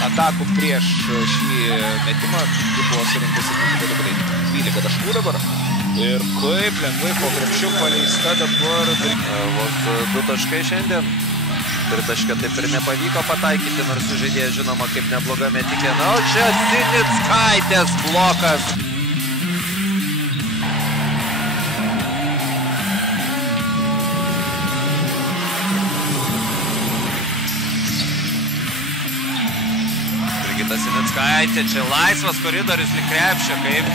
Atakų prieš šį metimą buvo surinkusi 12 taškų dabar. Ir kaip lengvai po krepšių paleista dabar. Vos 2 taškai šiandien. Tritaškio taip ir nepavyko pataikyti, nors žaidėjas žinoma kaip nebloga metikė. Na, o čia Sinickaitės blokas. Sinickaitė, čia laisvas koridorius link krepšio, kaip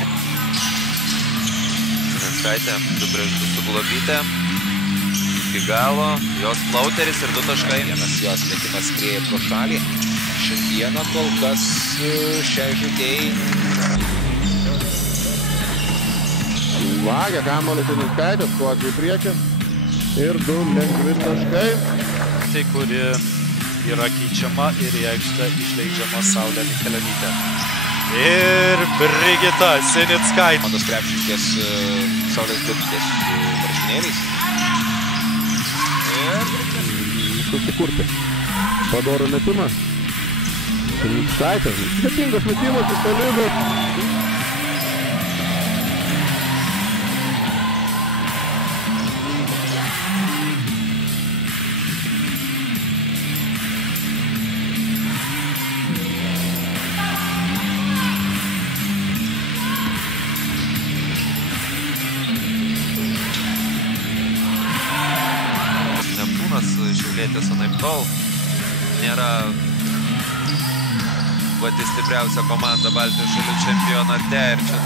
Sinickaitė 2-2 su Globyte iki galo, jos flauteris ir 2 taškai. Vienas jos metimas skrieja pro šalį. Šiandieną kol kas šiai žaidėjai vagia kamuolį Sinickaitė, skuodžiai į priekį ir 2 lengvi taškai. Tai kuri yra keičiama ir į aikštę išleidžiama Saulė Mikelionytė. Ir Brigita Sinickaitė. Komandos krepšininkės Saulės Mikelionytės marškinėliais. Ir susikurti padorų metimą. Sinickaitė. Sėkmingas metimas iš toli, bet Šiaulėtės anaiptol nėra pati stipriausia komanda Baltijos šalių čempionate ir čia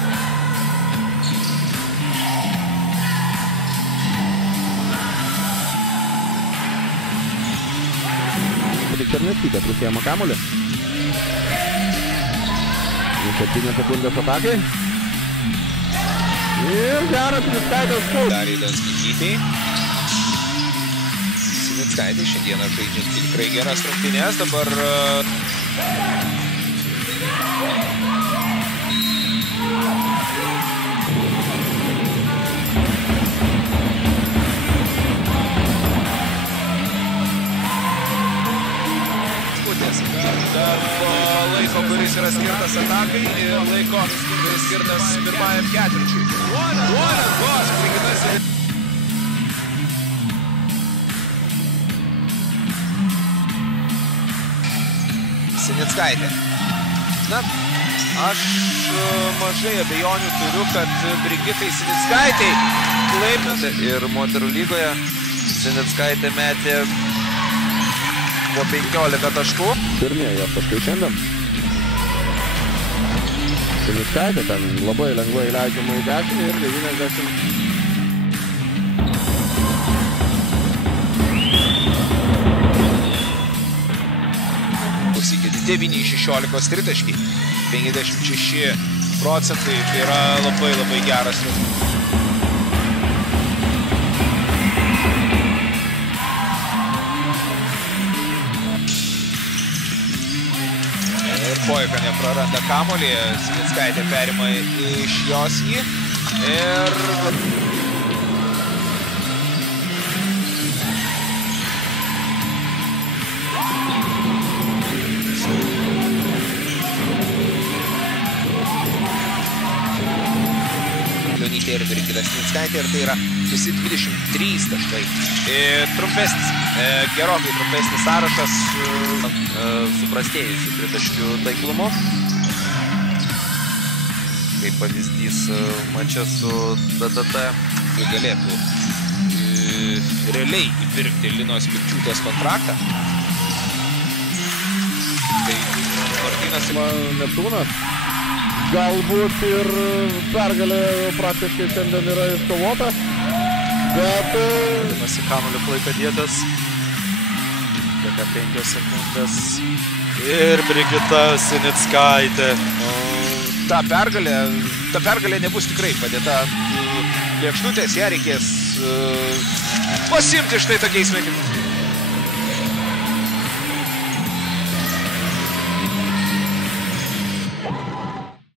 Černeskytė prisiema kamuolį. 7 sekundės atakai. Ir geras Sinickaitės šūvis. Darydas Nikytei. Sinickaitė šiandieną žaidžiant tikrai geras rungtynes. Dabar laiko, kuris yra skirtas atakai ir laiko, kuris skirtas pirmajam ketvirčiui. Goš, Brigitas. Sinickaitė. Na, aš mažai abejonių turiu, kad Brigitai Sinickaitei Klaipėda ir moterų lygoje Sinickaitė metė po 15 taškų. Pirmieji jos taškai šiandien. Sinickaitė ten labai lengvai leidžiama į 10 ir 90. Klausykit, 9 iš 16 tritaškiai, 56%, tai yra labai geras. Ir Poika nepraranda kamuolį, Sinickaitė perima iš jos jį ir ir Brigita Sinickaitė ir tai yra visi 23 taškai. Trumpesnis, gerokai trumpesnis sąrašas suprastėjusių tritaškių taiklumu. Kaip pavyzdys mače su DDT. Tai galėtų realiai įpirkti Linos Pikčiūtės kontraktą. Tai Martynas Neptūnas galbūt ir pergalė praktiškai šiandien yra iškovota, bet... Masi kamuoliu klaipėdietis. Lieka 5 sekundės. Ir Brigita Sinickaitė. Ta pergalė nebus tikrai padėta ant lėkštutės, ją reikės pasimti štai tokiais metimais.